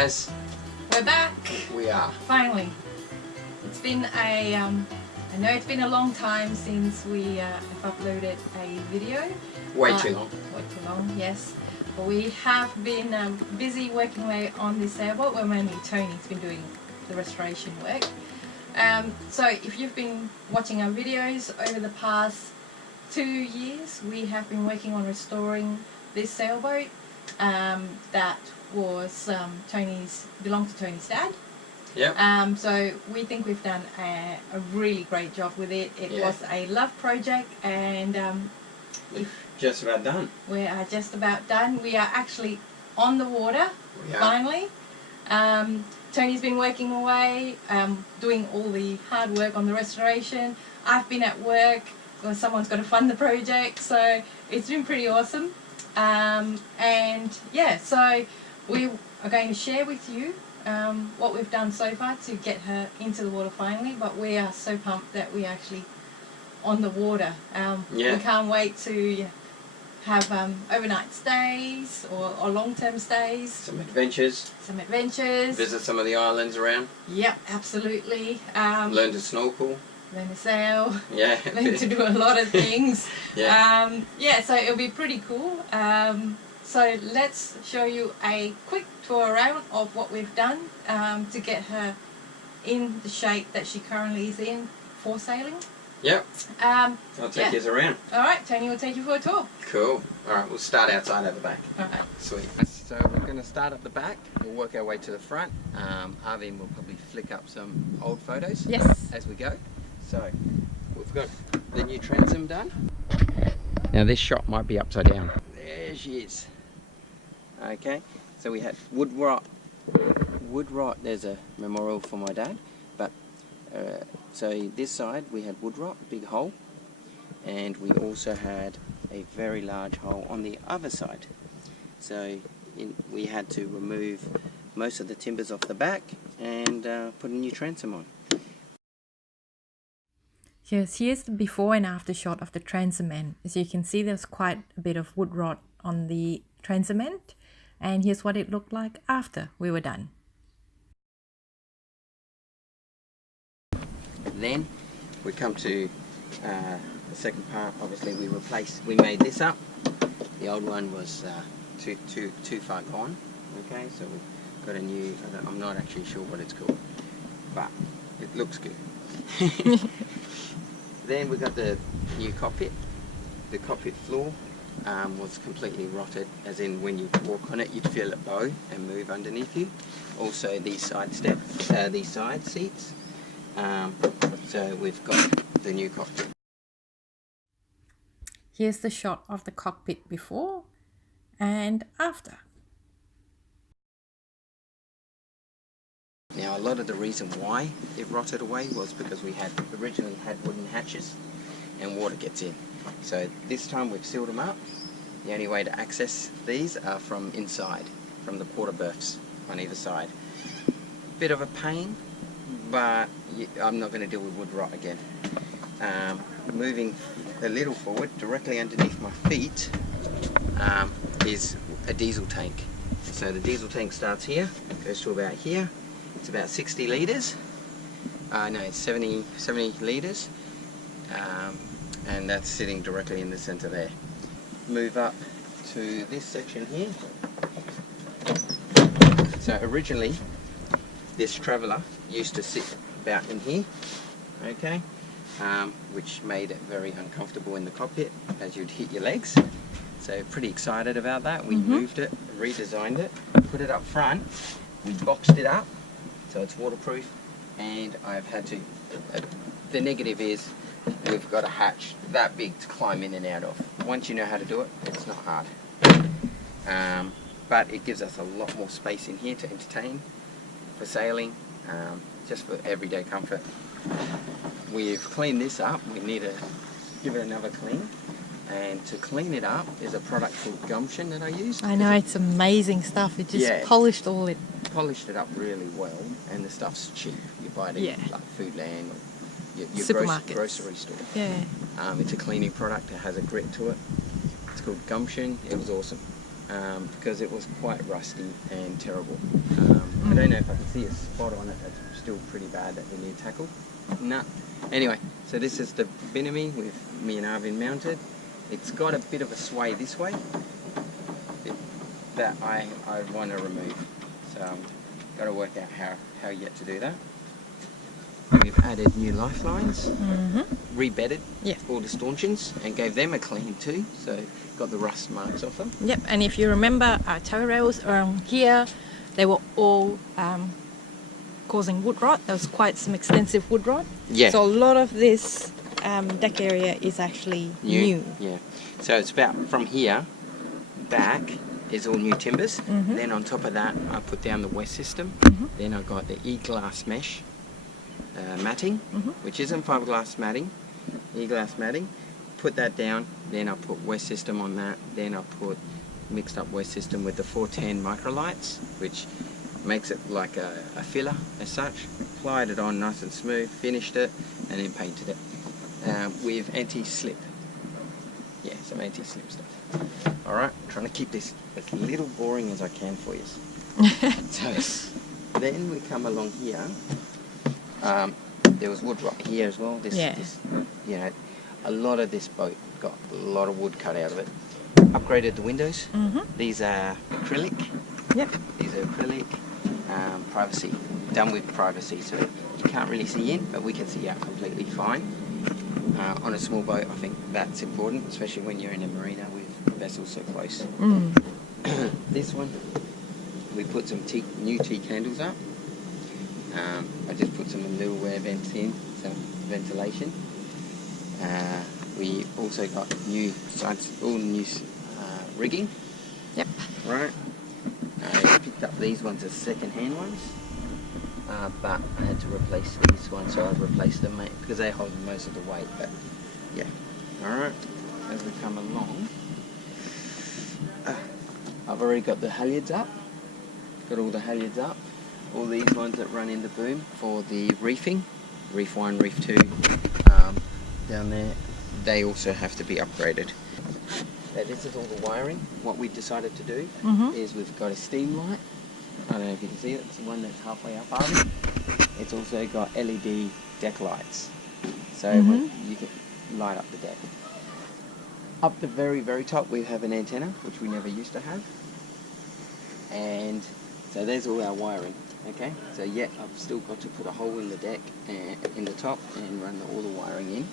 guys. We're back. We are. Finally. It's been a, I know it's been a long time since we have uploaded a video. Way too long. Way too long, yes. But we have been busy working away on this sailboat. Well, mainly Tony's been doing the restoration work. So if you've been watching our videos over the past 2 years, we have been working on restoring this sailboat that was belonged to Tony's dad. Yep. So we think we've done a really great job with it. It was a love project, and just about done. We are just about done. We are actually on the water finally. Tony's been working away, doing all the hard work on the restoration. I've been at work. Someone's got to fund the project, so it's been pretty awesome. And yeah, so we are going to share with you what we've done so far to get her into the water finally, but we are so pumped that we're actually on the water. We can't wait to have overnight stays or long-term stays. Some adventures. Visit some of the islands around. Yep, absolutely. Learn to snorkel. Learn to sail. Yeah. Learn to do a lot of things. Yeah. Yeah, so it'll be pretty cool. So let's show you a quick tour around of what we've done to get her in the shape that she currently is in for sailing. Yep. I'll take you around. Alright, Tony will take you for a tour. Cool. Alright, we'll start outside at the back. Alright. Sweet. So we're going to start at the back. We'll work our way to the front. Arvin will probably flick up some old photos as we go. So we've got the new transom done. Now this shot might be upside down. There she is. Okay, so we had wood rot. There's a memorial for my dad, but so this side we had wood rot, big hole, and we also had a very large hole on the other side. So we had to remove most of the timbers off the back and put a new transom on. Yes, here's the before and after shot of the transom end. As you can see, there's quite a bit of wood rot on the transom end, and here's what it looked like after we were done. Then we come to the second part. Obviously we made this up. The old one was too far gone. Okay, so we've got a new, I'm not actually sure what it's called, but it looks good. Then we got the new cockpit. The cockpit floor was completely rotted, as in when you walk on it you'd feel it bow and move underneath you. Also these side steps, these side seats. So we've got the new cockpit. Here's the shot of the cockpit before and after. Now a lot of the reason why it rotted away was because we had originally had wooden hatches and water gets in. So this time we've sealed them up. The only way to access these are from inside, from the quarter berths on either side. Bit of a pain, but I'm not going to deal with wood rot again. Moving a little forward, directly underneath my feet is a diesel tank. So the diesel tank starts here, goes to about here. It's about 60 litres. No, it's 70 litres. And that's sitting directly in the centre there. Move up to this section here. So originally, this traveller used to sit about in here, okay, which made it very uncomfortable in the cockpit as you'd hit your legs. So pretty excited about that. We moved it, redesigned it, put it up front. We boxed it up so it's waterproof, and I've had to, the negative is we've got a hatch that big to climb in and out of. Once you know how to do it, it's not hard. But it gives us a lot more space in here to entertain, for sailing, just for everyday comfort. We've cleaned this up. We need to give it another clean. And to clean it up is a product called Gumption that I use. I know, it's amazing stuff. It just polished all it. Polished it up really well, and the stuff's cheap. You buy it at like Foodland or your grocery store. Yeah. It's a cleaning product. It has a grit to it. It's called Gumption. It was awesome because it was quite rusty and terrible. I don't know if I can see a spot on it that's still pretty bad that we need tackle. No. Anyway, so this is the Binami with me and Arvin mounted. It's got a bit of a sway this way that I want to remove. So got to work out how yet to do that. We've added new lifelines, rebedded all the stanchions and gave them a clean too, so got the rust marks off them. Yep, and if you remember our tow rails around here, they were all causing wood rot. There was quite some extensive wood rot. Yeah. So a lot of this deck area is actually new. Yeah. So it's about from here back is all new timbers. Then on top of that, I put down the west system. Then I got the e-glass mesh matting, which isn't fiberglass matting, e-glass matting. Put that down. Then I put west system on that. Then I put mixed up west system with the 410 microlights, which makes it like a filler as such. Applied it on nice and smooth, finished it, and then painted it with anti-slip. Yeah, some anti-slip stuff. Alright, trying to keep this as little boring as I can for you. So then we come along here. There was wood rot here as well. This, you know, a lot of this boat got a lot of wood cut out of it. Upgraded the windows. These are acrylic. Yep. These are acrylic. Privacy. Done with privacy, so you can't really see in, but we can see out completely fine. On a small boat, I think that's important, especially when you're in a marina with vessels so close. This one, we put some new teak handles up. I just put some little air vents in, some ventilation. We also got new sides, all new rigging. Yep. Right. I picked up these ones as second-hand ones, but I had to replace these ones, so I've replaced them because they hold most of the weight. But yeah. All right. As we come along, I've already got the halyards up. Got all the halyards up. All these ones that run in the boom for the reefing, reef 1, reef 2, down there, they also have to be upgraded. Now this is all the wiring. What we decided to do is we've got a steam light. I don't know if you can see it, it's the one that's halfway up Arvin. It's also got LED deck lights, so you can light up the deck. Up the very, very top we have an antenna, which we never used to have. And so there's all our wiring. Okay, so yeah, I've still got to put a hole in the deck and in the top and run all the wiring in.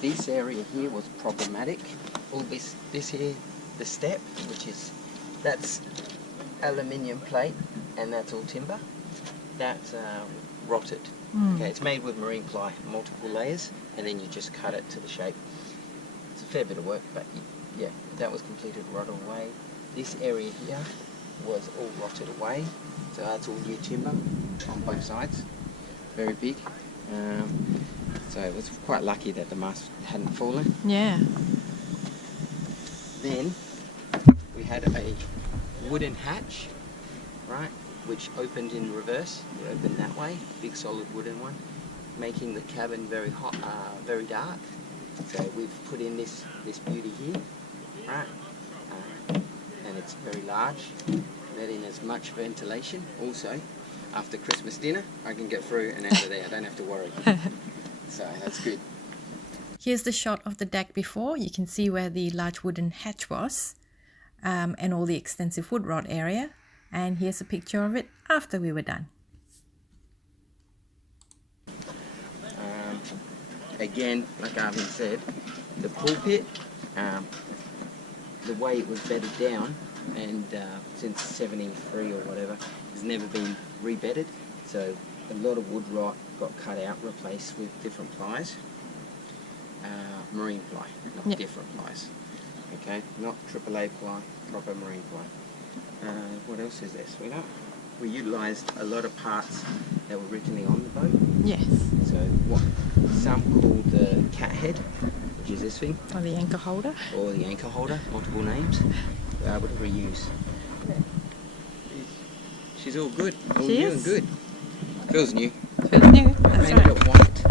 This area here was problematic. All this here, the step, that's aluminium plate and that's all timber. That's rotted. Okay, it's made with marine ply, multiple layers, and then you just cut it to the shape. It's a fair bit of work, but yeah, that was completed, rotted away. This area here was all rotted away, so that's all new timber on both sides, very big. So it was quite lucky that the mast hadn't fallen. Yeah. Then we had a wooden hatch, right, which opened in reverse. It opened that way, big solid wooden one, making the cabin very hot, very dark. So we've put in this beauty here, right, and it's very large. Let in as much ventilation. Also, after Christmas dinner, I can get through and out of there. I don't have to worry. So that's good. Here's the shot of the deck before. You can see where the large wooden hatch was, and all the extensive wood rot area. And here's a picture of it after we were done. Again, like Arvin said, the pulpit, the way it was bedded down, and since 73 or whatever, has never been rebedded. So a lot of wood rot got cut out, replaced with different plies. Marine ply, not different plies. Okay, not AAA ply, proper marine ply. What else is there, sweetheart? We utilised a lot of parts that were originally on the boat. Yes. So what some call the cat head, which is this thing. Or the anchor holder. Or the anchor holder, multiple names. We're able to reuse. She's all good, all new and good. Feels new. Feels new, that's I painted right. it white.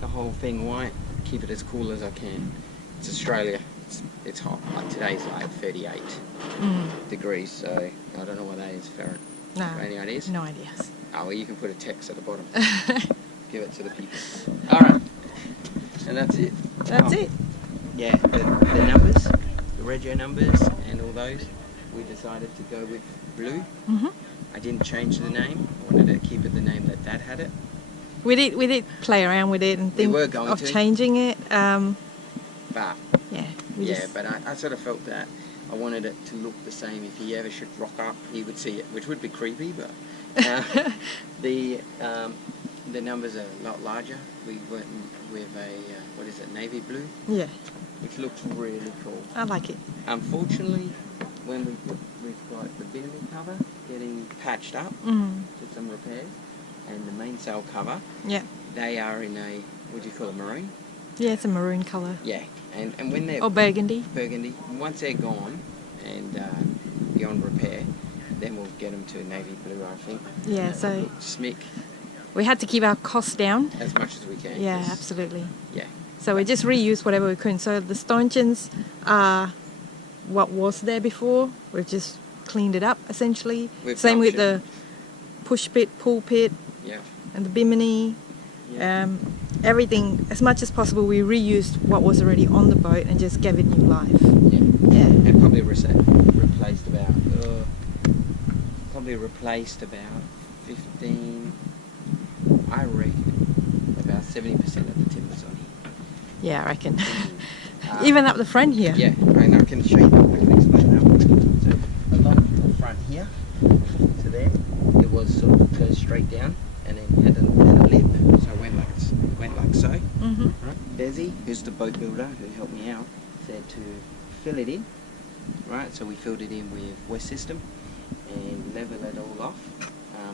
The whole thing white. Keep it as cool as I can. It's Australia. it's hot. Like today's like 38 degrees, so I don't know what that is, Farron. No. Any ideas? No ideas. Oh, well, you can put a text at the bottom. Give it to the people. All right, and that's it. That's it. Yeah, the numbers, the rego numbers, and all those. We decided to go with blue. I didn't change the name. I wanted to keep it the name that Dad had it. We did play around with it and think were going of to. changing it. But Yeah. but I sort of felt that I wanted it to look the same. If he ever should rock up, he would see it, which would be creepy. But the numbers are a lot larger. We went with a navy blue, Yeah, which looks really cool. I like it. Unfortunately, when we've got the bimini cover getting patched up to some repairs, and the mainsail cover, Yeah. they are in a, what do you call it, maroon? Yeah, it's a maroon colour. Yeah, and when they're Or burgundy. burgundy, once they're gone and beyond repair, then we'll get them to navy blue, I think. Yeah, so Look smick we had to keep our costs down. as much as we can. Yeah, 'cause- absolutely. Yeah. So we just reused whatever we could. So the stanchions are what was there before. We've just cleaned it up essentially. With Same with function. the push pit, pull pit, Yeah. and the bimini. Yeah. Everything, as much as possible, we reused what was already on the boat and just gave it new life. Yeah. Yeah. And probably replaced about 15. I reckon about 70% of the timbers on here. Yeah, I reckon. Um, Even up the front here. Yeah, and I can show you. I can explain that one. So along the front here to there, it was sort of goes straight down, and then had a lip, so it went like so. Right. Desi, who's the boat builder who helped me out, said to fill it in. Right, so we filled it in with West System and level it all off.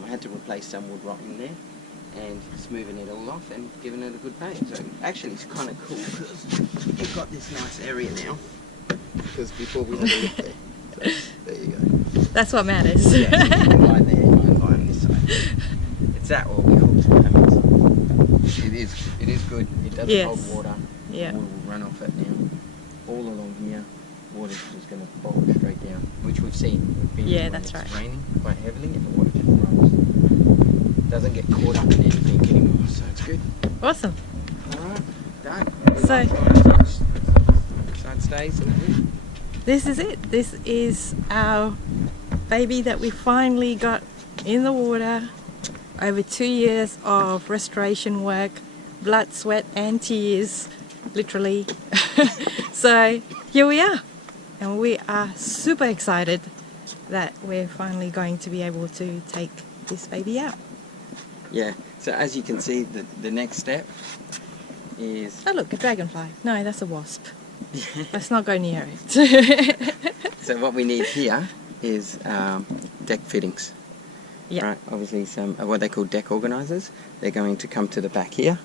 I had to replace some wood rot in there and smoothing it all off and giving it a good paint. So actually it's kind of cool because you've got this nice area now, because before we had a lip there. So there you go. That's what matters. Yeah, so you can lie there, you can lie on this side. It's that or we hook. It is good. It doesn't hold water. Yeah. Water will run off it now. All along here, water's just going to fall straight down, which we've seen. We've been Yeah, when that's it's right. raining quite heavily and the water just runs. Doesn't get caught up in anything anymore, so it's good. Awesome. Alright, done. So- Side stays, all good. This is it. This is our baby that we finally got in the water. Over 2 years of restoration work, blood, sweat and tears, literally. So here we are, and we are super excited that we're finally going to be able to take this baby out. Yeah, so as you can see, the next step is... Oh look, a dragonfly. No, that's a wasp. Let's not go near it. So what we need here is deck fittings. Yeah. Right, obviously some what they call deck organisers. They're going to come to the back here,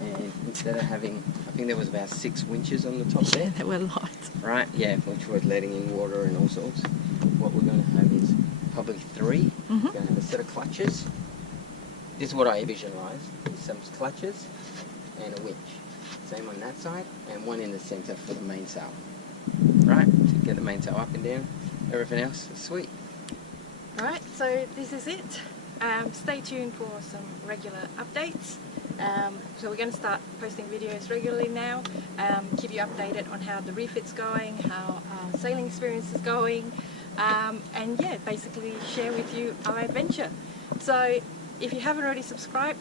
and instead of having, I think there was about 6 winches on the top Yeah, there. there were lots. Right, yeah, which was letting in water and all sorts. What we're going to have is probably 3. We're going to have a set of clutches. This is what I visualise. Some clutches and a winch. Same on that side, and one in the centre for the mainsail. Right, to get the mainsail up and down. Everything else is sweet. Alright, so this is it. Stay tuned for some regular updates. So we're going to start posting videos regularly now. Keep you updated on how the refit's going, how our sailing experience is going, and yeah, basically share with you our adventure. So if you haven't already subscribe.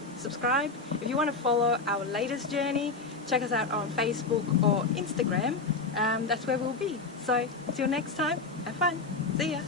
If you want to follow our latest journey, check us out on Facebook or Instagram. That's where we'll be. So till next time, have fun. See ya.